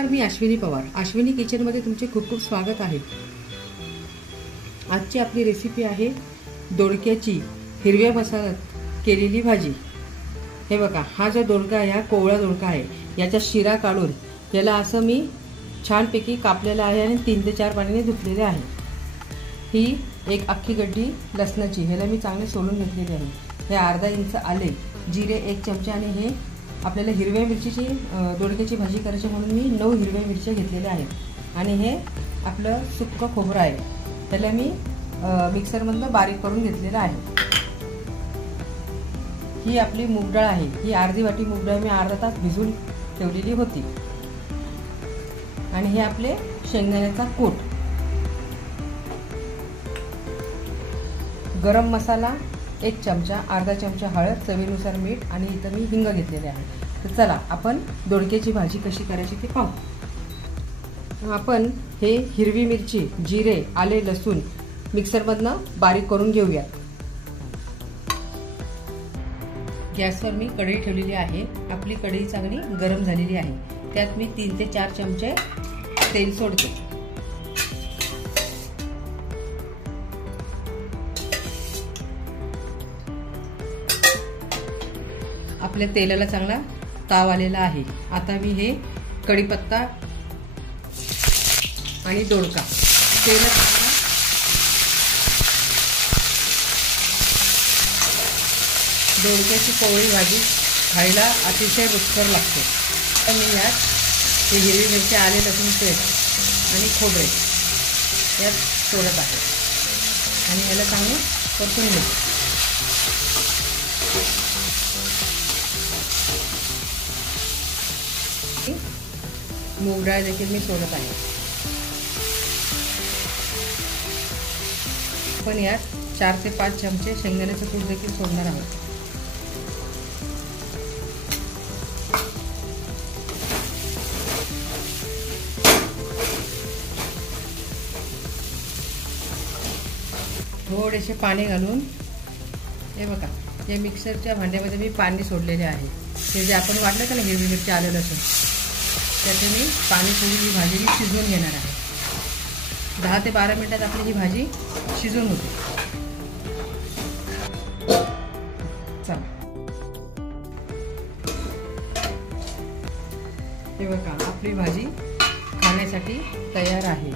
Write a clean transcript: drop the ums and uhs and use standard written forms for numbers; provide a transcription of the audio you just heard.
नमस्कार, मी अश्विनी पवार. अश्विनी किचनमध्ये तुमचे खूप खूप स्वागत आहे. आजची आपली रेसिपी आहे दोडक्याची हिरव्या मसाल्यात केलेली भाजी. हे बघा, हा जो दोडका आहे हा कोवळा दोडका आहे. याचा शिरा काढून याला असं मी छानपैकी कापलेला आहे आणि 3 ते 4 पाण्याने धुतलेले आहे. ही एक अख्खी गड्डी लसणाची, ह्याला मी चांगले सोलून घेतलेली आहे. हे अर्धा इंच आले, जिरे 1 चमचा आणि हे आपल्याला हिरव्या मिरचीची दोडक्याची भाजी करायची म्हणून मी 9 हिरव्या मिरच्या घेतलेल्या आहेत. आणि हे आपलं सुक्कं खोबरं आहे, त्याला मी मिक्सरमधनं बारीक करून घेतलेलं आहे. ही आपली मूग डाळ आहे, ही अर्धी वाटी मूग डाळ मी अर्धा तास भिजवून ठेवलेली होती. आणि हे आपले शेंगदाण्याचा कूट, गरम मसाला 1 चमचा, अर्धा चमचा हळद, चवीनुसार मीठ आणि इथं मी हिंग घेतलेले आहे. तर चला आपण दोडक्याची भाजी कशी करायची ते पाहू. आपण हे हिरवी मिरची, जिरे, आले, लसूण मिक्सरमधनं बारीक करून घेऊयात. गॅसवर मी कढई ठेवलेली आहे. आपली कढई चांगली गरम झालेली आहे. त्यात मी 3 ते 4 चमचे तेल सोडते. आपल्या तेलाला चांगला ताव आलेला आहे. आता मी हे कढीपत्ता आणि दोडका तेलात दोडक्याची कोवळी भाजी खायला अतिशय रुचकर लागते. तर मी यात हे हिरवी मिरची, आले, लसूण पेस्ट आणि खोबरे यात सोडत आहे आणि याला चांगलं परतून घेतो. मूग डाळ देखील मी सोडत आहे. पण यात 4 ते 5 चमचे शेंगदाण्याचं कूट देखील सोडणार आहोत. थोडेसे पाणी घालून हे बघा, या मिक्सरच्या भांड्यामध्ये मी पाणी सोडलेले आहे. ते जे आपण वाटलं का ना हिरवी मिरची, आलं, लसूण, त्याचे मी पाणी सोडून ही भाजी मी शिजवून घेणार आहे. 10 ते 12 मिनिटात आपली ही भाजी शिजून होते. चला, हे बघा, आपली भाजी खाण्यासाठी तयार आहे.